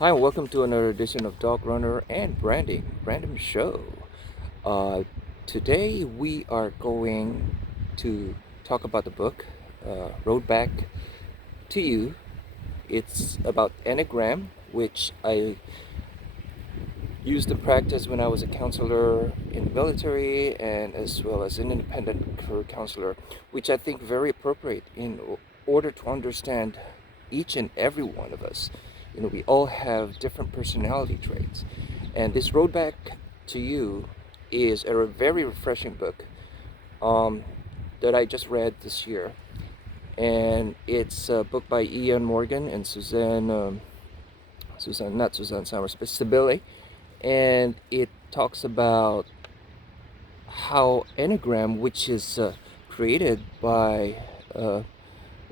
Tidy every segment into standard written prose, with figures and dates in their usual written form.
Hi, and welcome to another edition of Dog Runner and Branding Random Show. Uh, Today we are going to talk about the book Road Back to You. It's about Enneagram, which I used in practice when I was a counselor in the military and as well as an independent career counselor, which I think very appropriate in order to understand each and every one of us. We all have different personality traits, and this Road Back to You is a very refreshing book um, that I just read this year, and it's a book by Ian Morgan and not Suzanne Summers, but Stabile, and it talks about how Enneagram, which is created by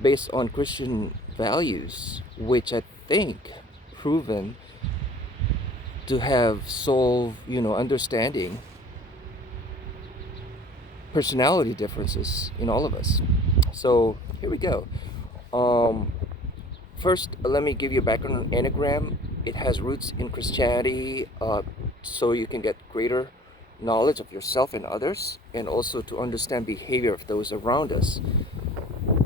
based on Christian values, which I think proven to have solved, understanding personality differences in all of us. So here we go. Um, First, let me give you a background on Enneagram. It has roots in Christianity, so you can get greater knowledge of yourself and others, and also to understand behavior of those around us.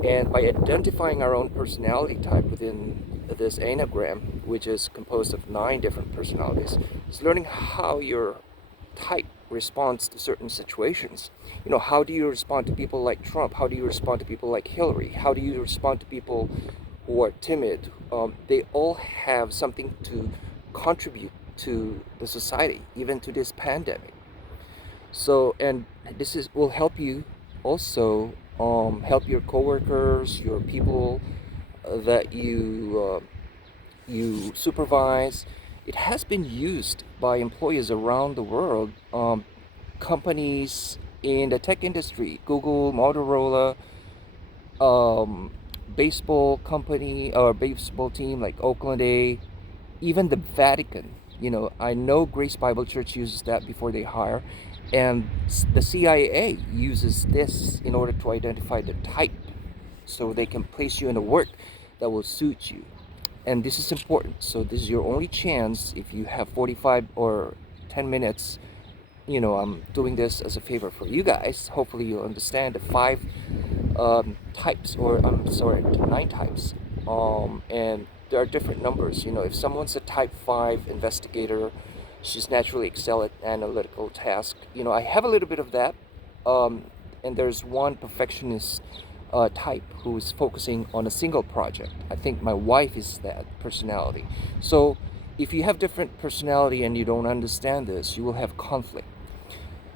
And by identifying our own personality type within this Enneagram, which is composed of 9 different personalities, is learning how your type responds to certain situations. How do you respond to people like Trump? How do you respond to people like Hillary? How do you respond to people who are timid? They all have something to contribute to the society, even to this pandemic. So, and this is will help you also help your coworkers, your people that you supervise. It has been used by employees around the world, companies in the tech industry, Google, Motorola, um, baseball company or baseball team like Oakland A, even the Vatican. I know Grace Bible Church uses that before they hire, and the CIA uses this in order to identify the type so they can place you in a work that will suit you. And this is important. So this is your only chance. If you have 45 or 10 minutes, I'm doing this as a favor for you guys. Hopefully you'll understand the 5 types, or I'm sorry, 9 types. And there are different numbers. If someone's a type 5 investigator, she's naturally excel at analytical task. I have a little bit of that. And there's one perfectionist type who is focusing on a single project. I think my wife is that personality. So if you have different personality and you don't understand this, you will have conflict.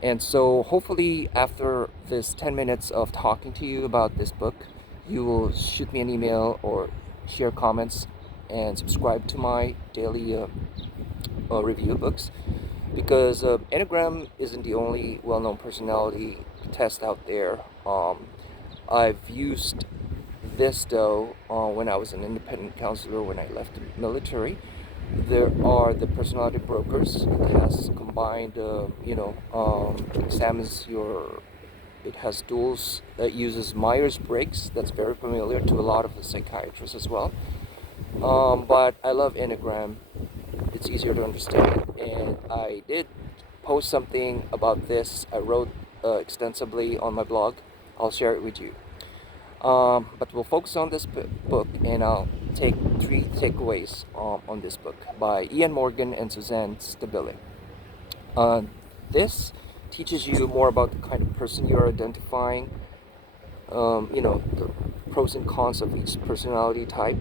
And so hopefully after this 10 minutes of talking to you about this book, you will shoot me an email or share comments and subscribe to my daily review books, because Enneagram isn't the only well-known personality test out there. I've used this though when I was an independent counselor when I left the military. There are the personality brokers. It has combined, examines your. It has tools that uses Myers-Briggs. That's very familiar to a lot of the psychiatrists as well. But I love Enneagram. It's easier to understand, and I did post something about this. I wrote extensively on my blog. I'll share it with you. But we'll focus on this book, and I'll take 3 takeaways on this book by Ian Morgan and Suzanne Stabile. This teaches you more about the kind of person you're identifying, the pros and cons of each personality type.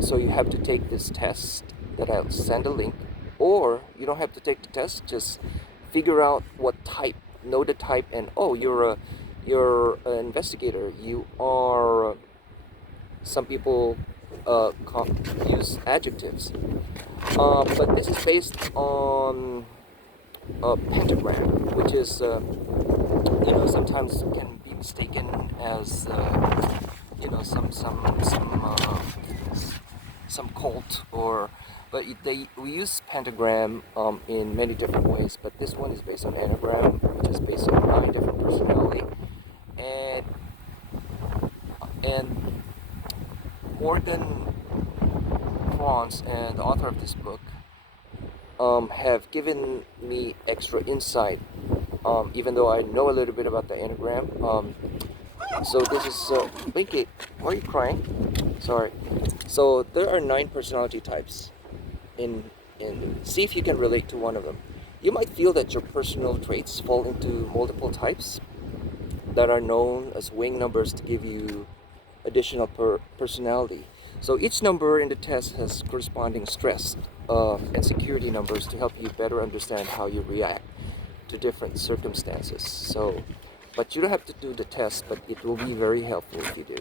So you have to take this test that I'll send a link, or you don't have to take the test, just figure out what type, know the type, and you're an investigator. You are, some people use adjectives. But this is based on a pentagram, which is, sometimes can be mistaken as, some cult, or, but we use pentagram in many different ways. But this one is based on Enneagram, which is based on 9 different personality. And Morgan response and the author of this book have given me extra insight, even though I know a little bit about the Enneagram. So this is Blinky. Why are you crying? Sorry. So there are 9 personality types. In see if you can relate to one of them. You might feel that your personal traits fall into multiple types that are known as wing numbers to give you additional personality. So each number in the test has corresponding stress and security numbers to help you better understand how you react to different circumstances. So, but you don't have to do the test, but it will be very helpful if you do.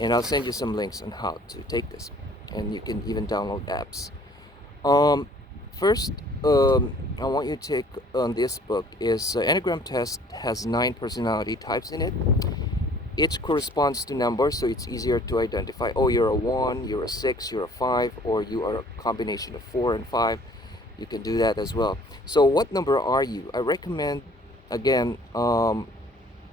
And I'll send you some links on how to take this, and you can even download apps. Um, First, I want you to take on this book is Enneagram test has 9 personality types in it. Each corresponds to numbers, so it's easier to identify. Oh, you're a 1, you're a 6, you're a 5, or you are a combination of 4 and 5. You can do that as well. So, what number are you? I recommend, again,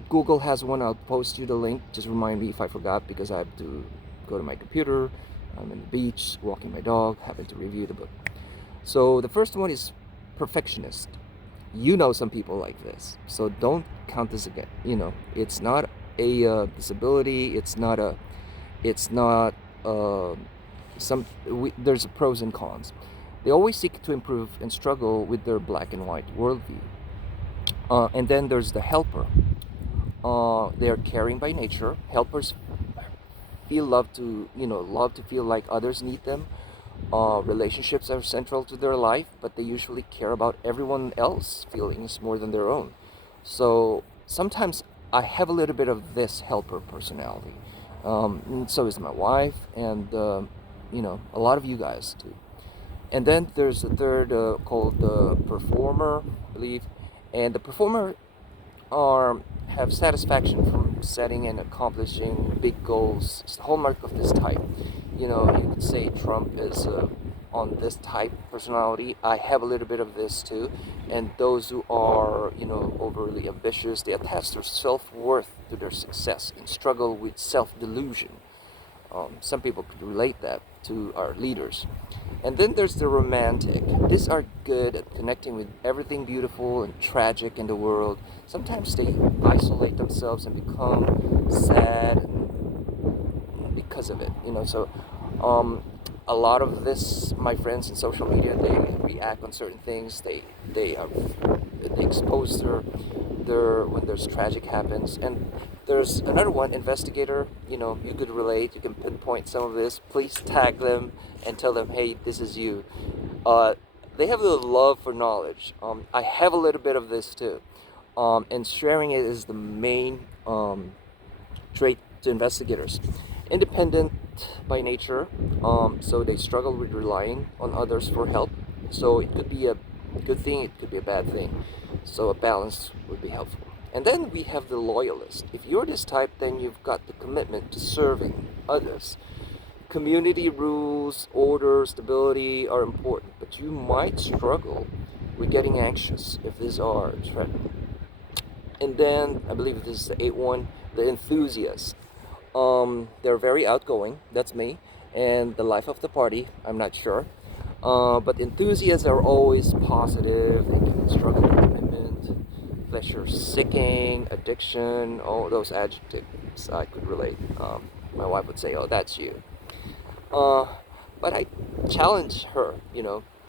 Google has one. I'll post you the link. Just remind me if I forgot, because I have to go to my computer. I'm on the beach, walking my dog, having to review the book. So the first one is perfectionist. You know some people like this, so don't count this again. It's not a disability. It's not there's pros and cons. They always seek to improve and struggle with their black and white worldview. And then there's the helper. They are caring by nature. Helpers love to feel like others need them. Relationships are central to their life, but they usually care about everyone else's feelings more than their own. So sometimes I have a little bit of this helper personality. And so is my wife, and a lot of you guys too. And then there's the third called the performer, I believe, and the performer are have satisfaction from setting and accomplishing big goals. It's the hallmark of this type. You could say Trump is on this type personality. I have a little bit of this too. And those who are, overly ambitious, they attach their self-worth to their success and struggle with self-delusion. Some people could relate that to our leaders. And then there's the romantic. These are good at connecting with everything beautiful and tragic in the world. Sometimes they isolate themselves and become sad because of it. So a lot of this, my friends in social media, they react on certain things. They expose their when there's tragic happens. And there's another one, investigator. You could relate. You can pinpoint some of this. Please tag them and tell them, hey, this is you. They have the love for knowledge. I have a little bit of this too. And sharing it is the main trait to investigators. Independent by nature, so they struggle with relying on others for help. So it could be a good thing, it could be a bad thing. So a balance would be helpful. And then we have the loyalist. If you're this type, then you've got the commitment to serving others. Community rules, order, stability are important, but you might struggle with getting anxious if these are threatened. And then I believe this is the 8th one, the enthusiast. They're very outgoing. That's me. And the life of the party, I'm not sure. But enthusiasts are always positive. They can struggle with commitment, pleasure seeking, addiction, all those adjectives I could relate. My wife would say, "Oh, that's you." But I challenge her,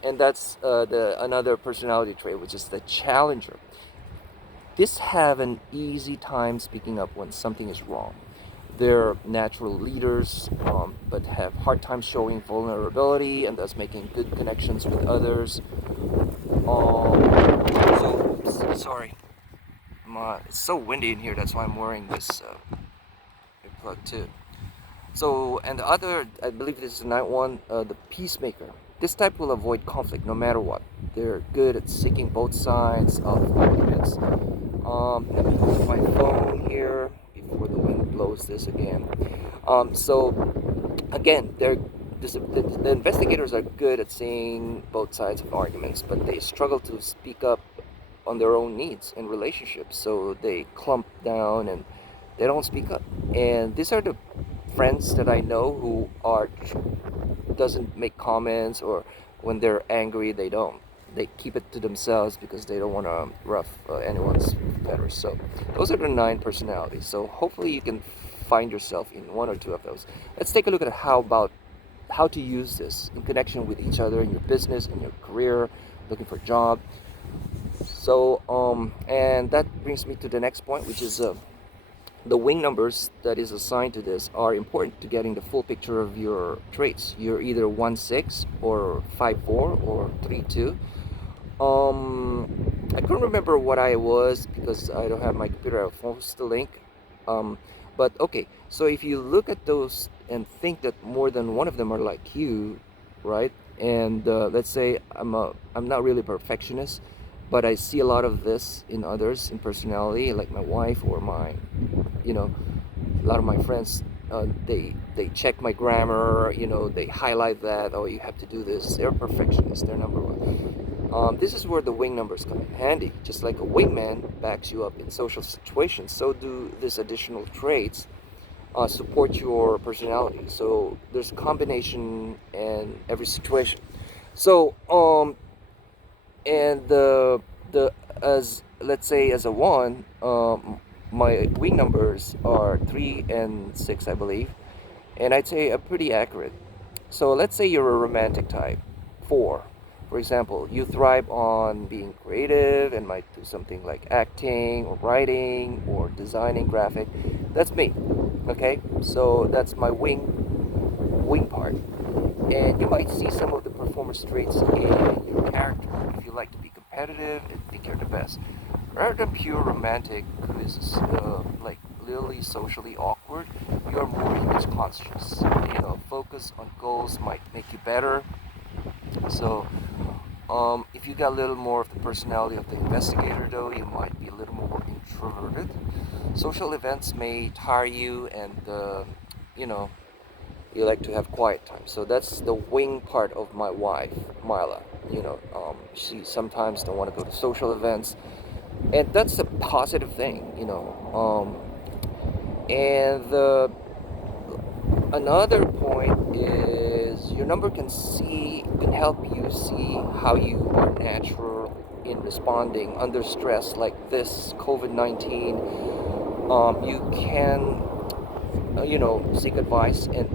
and that's the another personality trait, which is the challenger. These have an easy time speaking up when something is wrong. They're natural leaders, but have hard time showing vulnerability and thus making good connections with others. Sorry, it's so windy in here. That's why I'm wearing this earplug too. So, and the other, I believe this is the 9th one, the Peacemaker. This type will avoid conflict no matter what. They're good at seeking both sides of arguments. Let me hold my phone here before the wind blows this again. So again, the investigators are good at seeing both sides of arguments, but they struggle to speak up on their own needs in relationships. So they clump down and they don't speak up. And these are the friends that I know who are doesn't make comments, or when they're angry, they don't. They keep it to themselves because they don't want to rough anyone's feathers. So those are the 9 personalities. So hopefully you can find yourself in one or two of those. Let's take a look at how to use this in connection with each other in your business, in your career, looking for a job. So and that brings me to the next point, which is the wing numbers that is assigned to this are important to getting the full picture of your traits. You're either 1-6 or 5-4 or 3-2. I couldn't remember what I was because I don't have my computer. I'll post the link. Um, but okay, so if you look at those and think that more than one of them are like you, right? And let's say I'm not really a perfectionist, but I see a lot of this in others in personality, like my wife or my, you know, a lot of my friends. They check my grammar, they highlight that, oh, you have to do this. They're perfectionists, they're number one. This is where the wing numbers come in handy. Just like a wingman backs you up in social situations, so do these additional traits support your personality. So there's a combination in every situation. So and the as let's say as a one, my wing numbers are 3 and 6, I believe, and I'd say are pretty accurate. So let's say you're a romantic type, 4. For example, you thrive on being creative and might do something like acting or writing or designing graphic. That's me. Okay? So that's my wing part. And you might see some of the performance traits in your character if you like to be competitive and think you're the best. Rather than pure romantic who is like literally socially awkward, you are more image conscious. Focus on goals might make you better. So if you got a little more of the personality of the investigator, though, you might be a little more introverted. Social events may tire you, and you know you like to have quiet time. So that's the wing part of my wife, Mila. She sometimes don't want to go to social events, and that's a positive thing. And the another point is your number can help you see how you are natural in responding under stress like this COVID-19. You can seek advice, and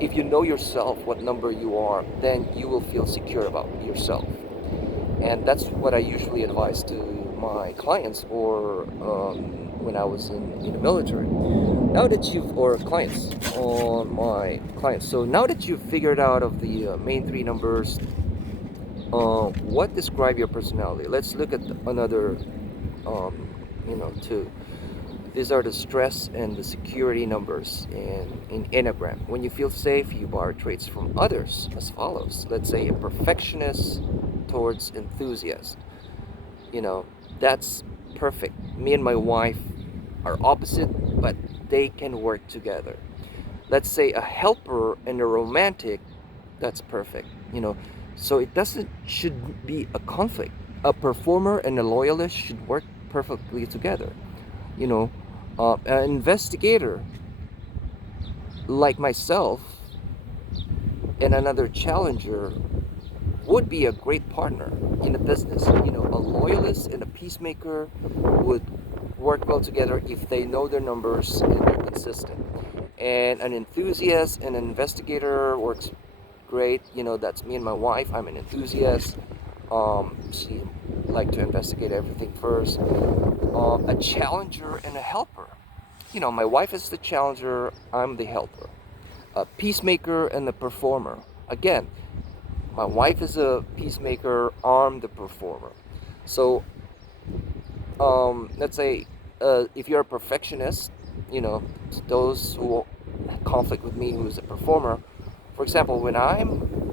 if you know yourself what number you are, then you will feel secure about yourself. And that's what I usually advise to my clients, or when I was in the military. Now that you've, or clients, on my clients. So now that you've figured out of the main 3 numbers, what describe your personality? Let's look at another, 2. These are the stress and the security numbers in Enneagram. When you feel safe, you borrow traits from others as follows. Let's say a perfectionist towards enthusiast. That's perfect. Me and my wife are opposite, but they can work together. Let's say a helper and a romantic, that's perfect. So it doesn't should be a conflict. A performer and a loyalist should work perfectly together. you know an investigator like myself and another challenger would be a great partner in a business. A loyalist and a peacemaker would work well together if they know their numbers and they're consistent. And an enthusiast and an investigator works great. That's me and my wife. I'm an enthusiast. She like to investigate everything first. A challenger and a helper. My wife is the challenger. I'm the helper. A peacemaker and a performer. Again, my wife is a peacemaker. I'm the performer. So, let's say if you're a perfectionist, those who conflict with me, who's a performer. For example, when I'm